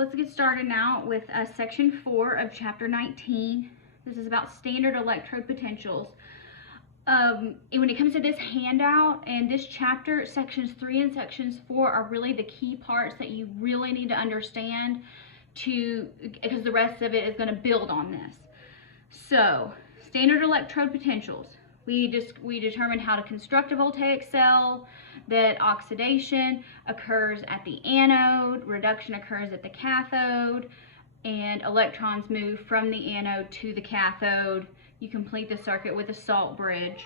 Let's get started now with section 4 of chapter 19. This is about standard electrode potentials. And when it comes to this handout and this chapter, sections 3 and sections 4 are really the key parts that you really need to understand because the rest of it is going to build on this. So, standard electrode potentials. We determined how to construct a voltaic cell, that oxidation occurs at the anode, reduction occurs at the cathode, and electrons move from the anode to the cathode. You complete the circuit with a salt bridge.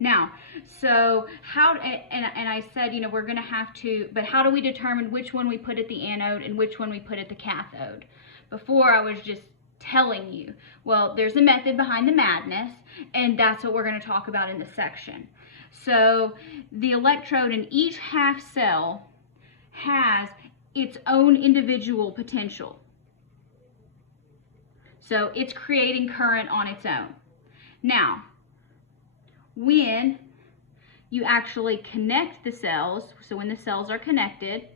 Now, so and I said, we're going to have to, but how do we determine which one we put at the anode and which one we put at the cathode? Before I was just telling you. Well, there's a method behind the madness, and that's what we're going to talk about in this section. So the electrode in each half cell has its own individual potential. So it's creating current on its own. Now, when you actually connect the cells, so when the cells are connected,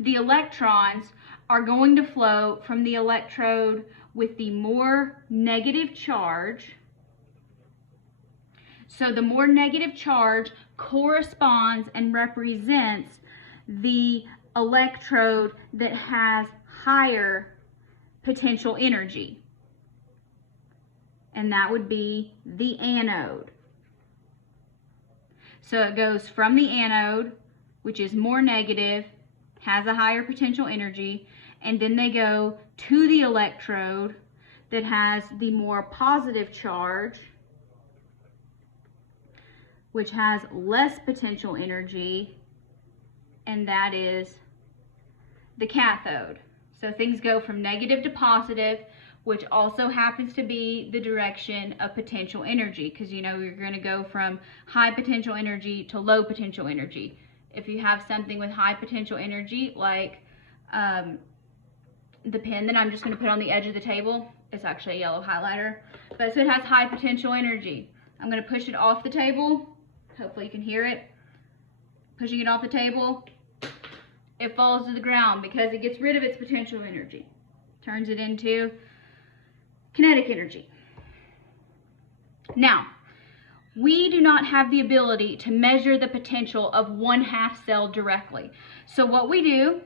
the electrons are going to flow from the electrode with the more negative charge. So the more negative charge corresponds and represents the electrode that has higher potential energy. And that would be the anode. So it goes from the anode, which is more negative, has a higher potential energy, and then they go to the electrode that has the more positive charge, which has less potential energy, and that is the cathode. So things go from negative to positive, which also happens to be the direction of potential energy, because you're going to go from high potential energy to low potential energy. If you have something with high potential energy, like the pen that I'm just going to put on the edge of the table, it's actually a yellow highlighter, but so it has high potential energy. I'm going to push it off the table. Hopefully you can hear it. Pushing it off the table, it falls to the ground because it gets rid of its potential energy. Turns it into kinetic energy. Now, we do not have the ability to measure the potential of one half cell directly. So what we do,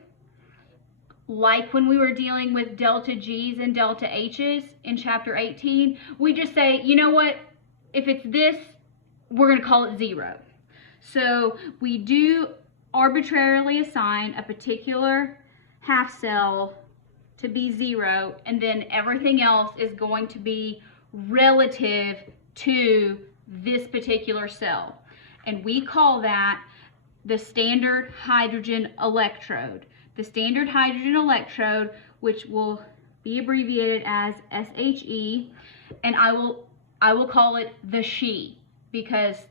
like when we were dealing with delta G's and delta H's in chapter 18, we just say, you know what, if it's this, we're going to call it 0. So we do arbitrarily assign a particular half cell to be 0, and then everything else is going to be relative to this particular cell. And we call that the Standard Hydrogen Electrode. The Standard Hydrogen Electrode, which will be abbreviated as SHE, and I will call it the SHE, because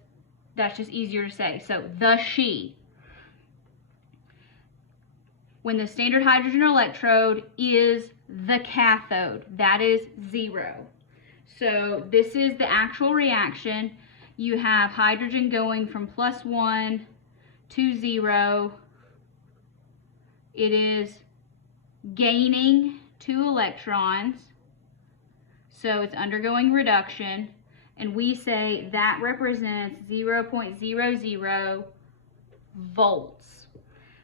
that's just easier to say. So the SHE. When the standard hydrogen electrode is the cathode, that is 0. So this is the actual reaction. You have hydrogen going from +1 to 0. It is gaining 2 electrons. So it's undergoing reduction. And we say that represents 0.00 volts.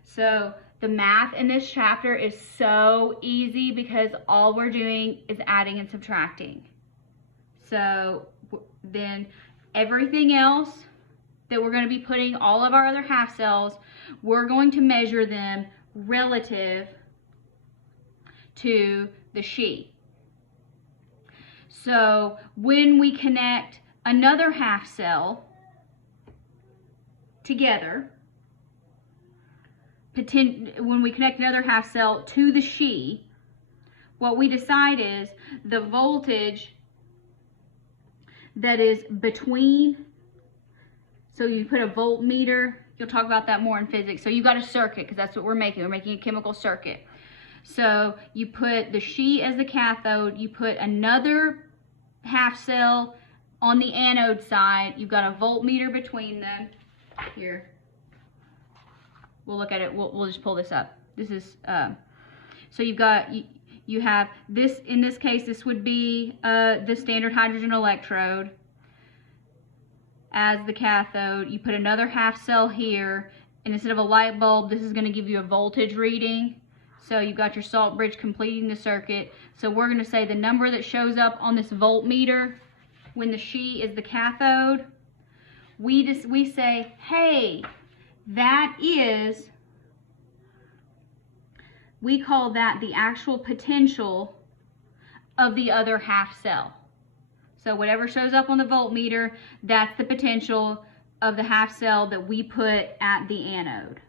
So the math in this chapter is so easy because all we're doing is adding and subtracting. So then everything else that we're going to be putting all of our other half cells, we're going to measure them relative to the SHE. So when we connect another half cell together, when we connect another half cell to the SHE, what we decide is the voltage that is between, so you put a voltmeter, you'll talk about that more in physics. So you got a circuit, because that's what we're making a chemical circuit. So you put the SHE as the cathode, you put another half cell on the anode side, you've got a voltmeter between them. Here, we'll look at it, we'll just pull this up. This is So you have this, in this case, this would be the standard hydrogen electrode as the cathode. You put another half cell here, and instead of a light bulb, this is going to give you a voltage reading. So you've got your salt bridge completing the circuit. So we're going to say the number that shows up on this voltmeter when the She is the cathode, we say, hey, that is, we call that the actual potential of the other half cell. So whatever shows up on the voltmeter, that's the potential of the half cell that we put at the anode.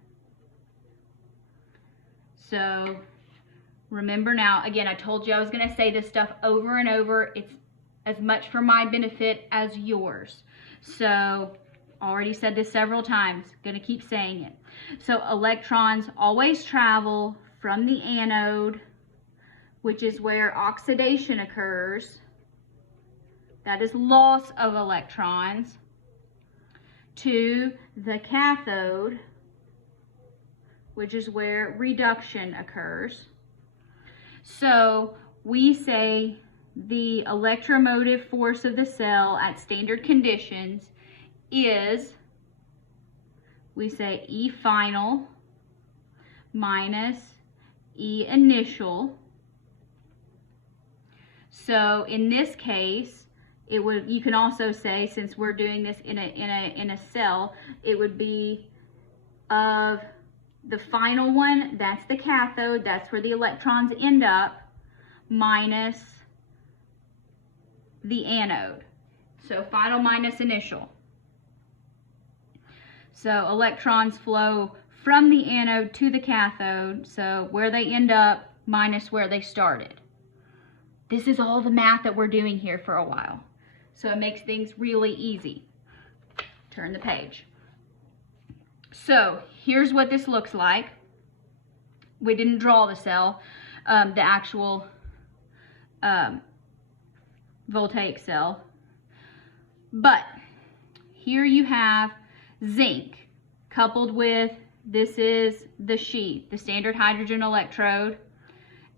So remember now, again, I told you I was going to say this stuff over and over. It's as much for my benefit as yours. So already said this several times, going to keep saying it. So electrons always travel from the anode, which is where oxidation occurs. That is loss of electrons, to the cathode, which is where reduction occurs. So we say the electromotive force of the cell at standard conditions is, we say E final minus E initial. So in this case, it would, you can also say, since we're doing this in a cell, it would be of the final one, that's the cathode, that's where the electrons end up, minus the anode. So final minus initial. So electrons flow from the anode to the cathode, so where they end up minus where they started. This is all the math that we're doing here for a while. So it makes things really easy. Turn the page. So here's what this looks like. We didn't draw the cell, the actual voltaic cell. But here you have zinc coupled with, this is the She, the standard hydrogen electrode.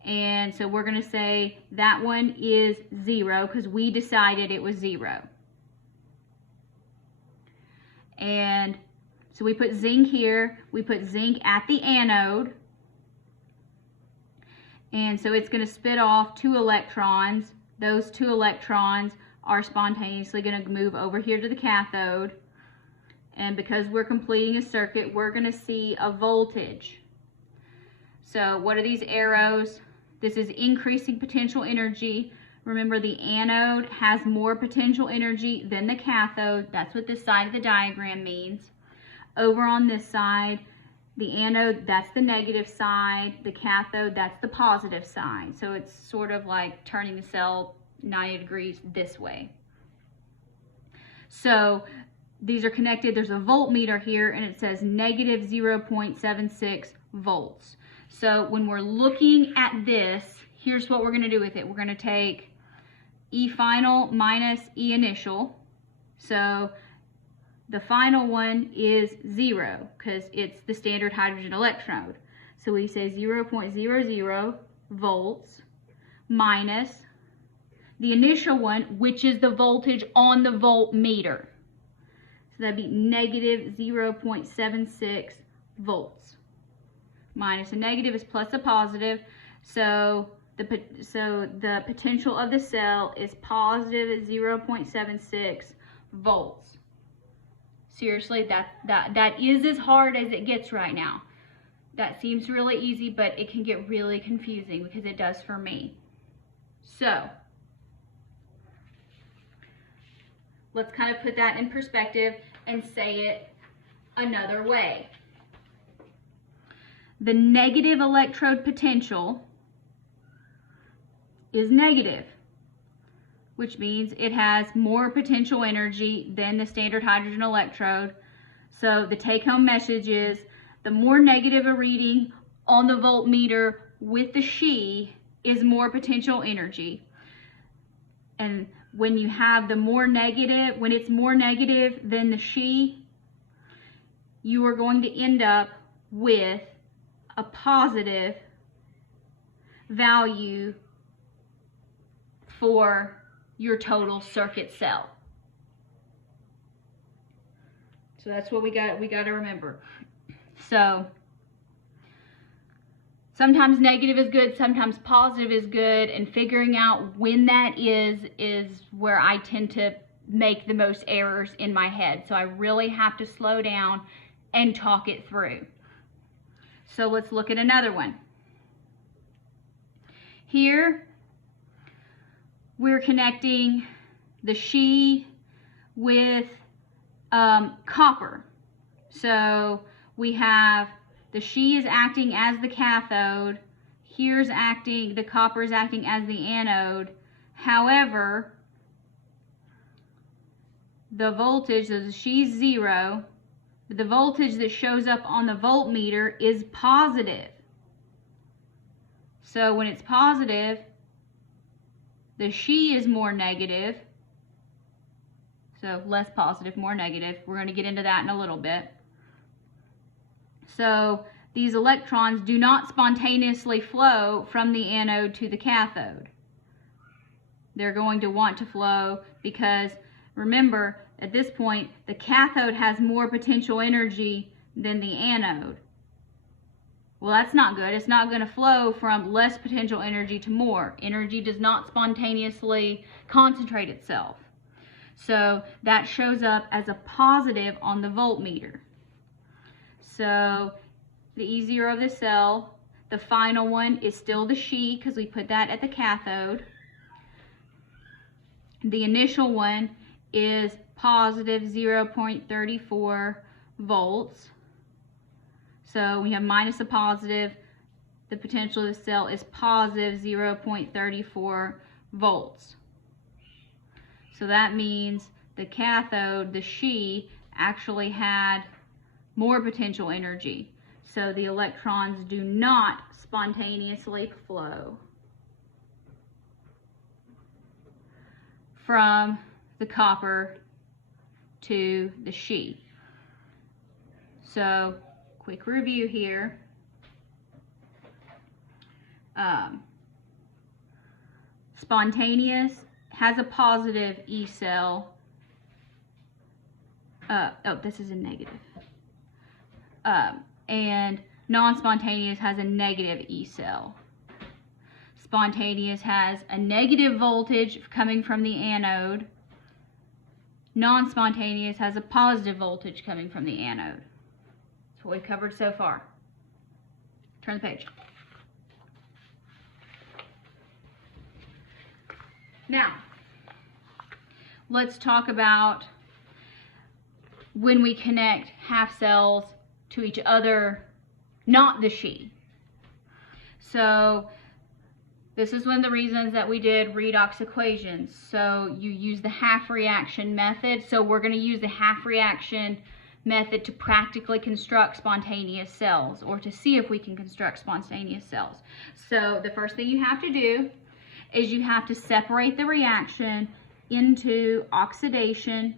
And so we're going to say that one is 0 because we decided it was 0. And so we put zinc here. We put zinc at the anode. And so it's going to spit off 2 electrons. Those 2 electrons are spontaneously going to move over here to the cathode. And because we're completing a circuit, we're going to see a voltage. So what are these arrows? This is increasing potential energy. Remember, the anode has more potential energy than the cathode. That's what this side of the diagram means. Over on this side, the anode, that's the negative side. The cathode, that's the positive side. So it's sort of like turning the cell 90 degrees this way. So these are connected. There's a voltmeter here, and it says negative 0.76 volts. So when we're looking at this, here's what we're going to do with it. We're going to take E final minus E initial. So the final one is 0 because it's the standard hydrogen electrode. So we say 0.00 volts minus the initial one, which is the voltage on the voltmeter. So that'd be negative 0.76 volts. Minus a negative is plus a positive, so the potential of the cell is positive 0.76 volts. Seriously, that is as hard as it gets right now. That seems really easy, but it can get really confusing because it does for me. So let's kind of put that in perspective and say it another way. The negative electrode potential is negative, which means it has more potential energy than the standard hydrogen electrode. So the take-home message is, the more negative a reading on the voltmeter with the She is more potential energy. And when you have the more negative, when it's more negative than the She, you are going to end up with a positive value for your total circuit cell. So that's what we got to remember. So sometimes negative is good, sometimes positive is good, and figuring out when that is where I tend to make the most errors in my head. So I really have to slow down and talk it through. So let's look at another one. Here we're connecting the She with copper. So we have the She is acting as the cathode. Here's acting, the copper is acting as the anode. However, the voltage, so the She's 0, but the voltage that shows up on the voltmeter is positive. So when it's positive, the She is more negative. So less positive, more negative. We're going to get into that in a little bit. So these electrons do not spontaneously flow from the anode to the cathode. They're going to want to flow because, remember, at this point, the cathode has more potential energy than the anode. Well, that's not good. It's not going to flow from less potential energy to more. Energy does not spontaneously concentrate itself. So that shows up as a positive on the voltmeter. So the E0 of the cell, the final one is still the She because we put that at the cathode. The initial one is positive 0.34 volts. So we have minus a positive. The potential of the cell is positive 0.34 volts. So that means the cathode, the She, actually had more potential energy. So the electrons do not spontaneously flow from the copper to the She. So, quick review here. Spontaneous has a positive E cell. Oh, this is a negative. And non-spontaneous has a negative E cell. Spontaneous has a negative voltage coming from the anode. Non-spontaneous has a positive voltage coming from the anode. That's what we've covered so far. Turn the page. Now, let's talk about when we connect half cells to each other, not the She. So this is one of the reasons that we did redox equations. So you use the half reaction method. So we're going to use the half reaction method to practically construct spontaneous cells, or to see if we can construct spontaneous cells. So the first thing you have to do is you have to separate the reaction into oxidation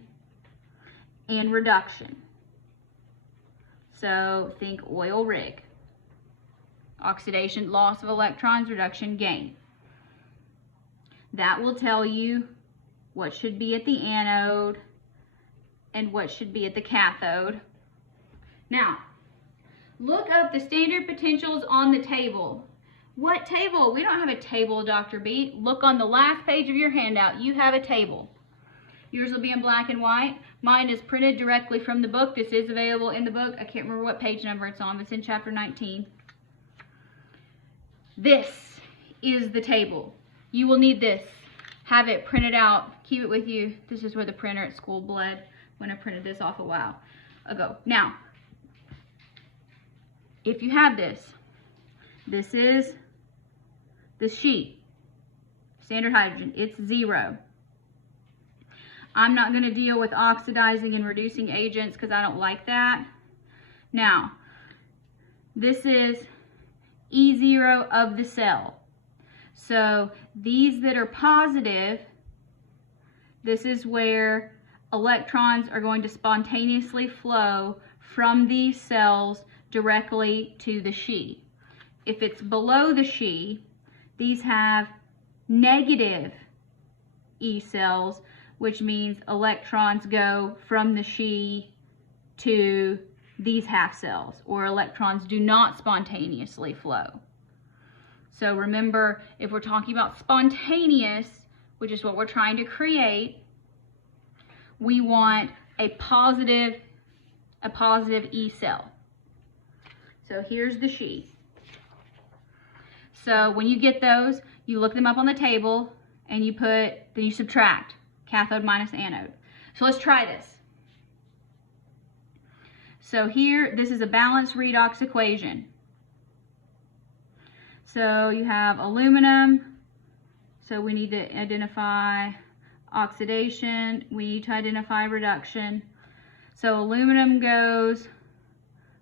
and reduction. So think oil rig. Oxidation, loss of electrons, reduction, gain. That will tell you what should be at the anode and what should be at the cathode. Now, look up the standard potentials on the table. What table? We don't have a table, Dr. B. Look on the last page of your handout. You have a table. Yours will be in black and white. Mine is printed directly from the book. This is available in the book. I can't remember what page number it's on. It's in chapter 19. This is the table. You will need this. Have it printed out. Keep it with you. This is where the printer at school bled when I printed this off a while ago. Now, if you have this, this is the She, standard hydrogen. It's 0. I'm not going to deal with oxidizing and reducing agents because I don't like that. Now, this is E0 of the cell. So these that are positive, this is where electrons are going to spontaneously flow from these cells directly to the She. If it's below the She, these have negative E cells, which means electrons go from the She to these half cells, or electrons do not spontaneously flow. So remember, if we're talking about spontaneous, which is what we're trying to create, we want a positive E cell. So here's the She. So when you get those, you look them up on the table and then you subtract cathode minus anode. So let's try this. So here, this is a balanced redox equation. So you have aluminum, so we need to identify oxidation, we need to identify reduction. So aluminum goes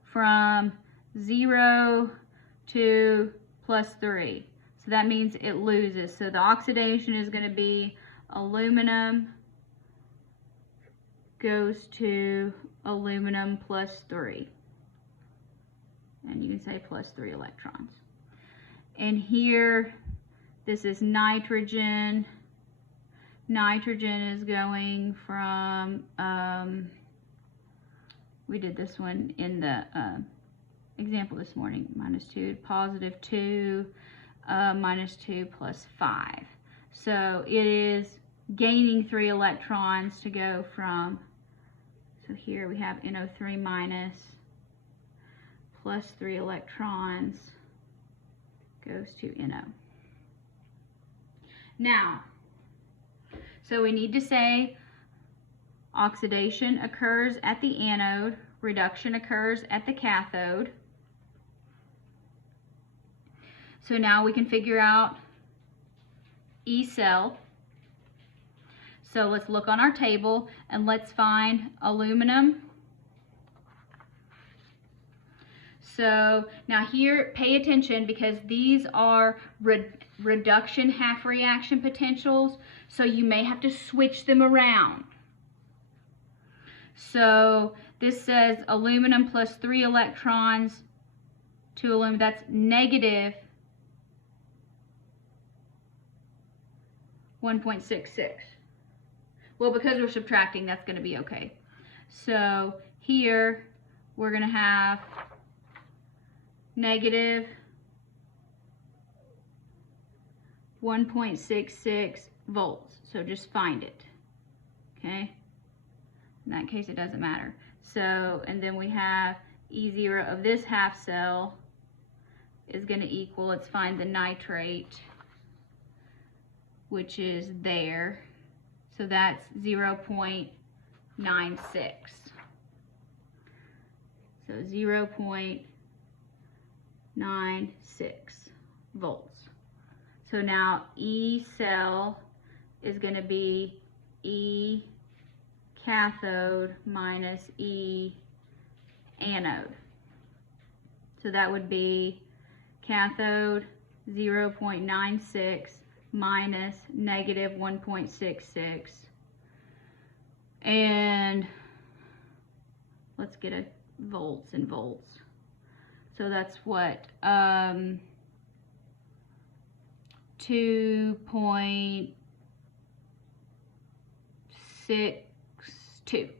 from 0 to +3. So that means it loses. So the oxidation is going to be aluminum goes to aluminum +3. And you can say +3 electrons. And here, this is nitrogen. Nitrogen is going from, we did this one in the example this morning, -2, +2, -2 + 5. So it is gaining 3 electrons to go from, so here we have NO3 minus +3 electrons goes to NO. Now, so we need to say oxidation occurs at the anode, reduction occurs at the cathode. So now we can figure out E cell. So let's look on our table and let's find aluminum. So now here, pay attention because these are reduction half reaction potentials, so you may have to switch them around. So this says aluminum +3 electrons to aluminum, that's negative 1.66. Well, because we're subtracting, that's going to be okay. So here we're going to have negative 1.66 volts. So just find it. Okay? In that case, it doesn't matter. So, and then we have E0 of this half cell is going to equal, let's find the nitrate, which is there. So that's 0.96. So 0.96 volts. So now E cell is going to be E cathode minus E anode. So that would be cathode 0.96 minus negative 1.66. And let's get a volts and volts. So that's what, 2.62.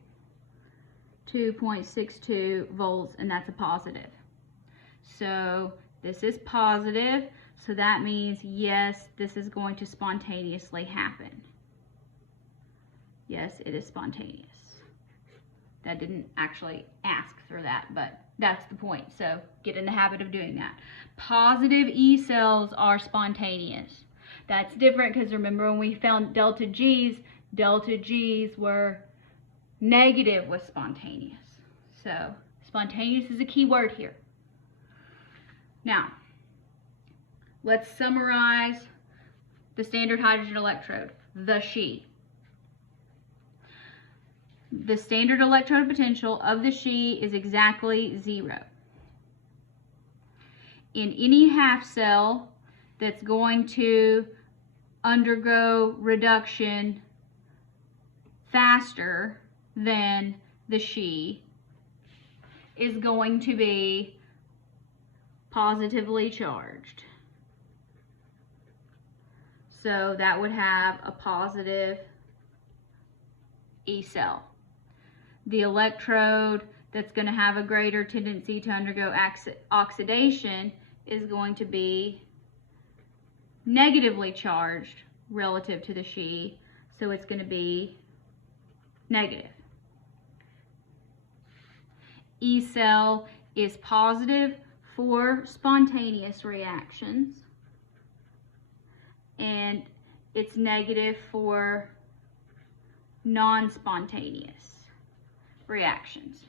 2.62 volts, and that's a positive. So this is positive, so that means yes, this is going to spontaneously happen. Yes, it is spontaneous. That didn't actually ask for that, but that's the point. So get in the habit of doing that. Positive E cells are spontaneous. That's different because remember when we found delta G's were negative was spontaneous. So spontaneous is a key word here. Now, let's summarize the standard hydrogen electrode, the She. The standard electrode potential of the She is exactly 0. In any half cell that's going to undergo reduction faster than the She is going to be positively charged. So that would have a positive E cell. The electrode that's going to have a greater tendency to undergo oxidation is going to be negatively charged relative to the She, so it's going to be negative. E cell is positive for spontaneous reactions, and it's negative for non-spontaneous reactions.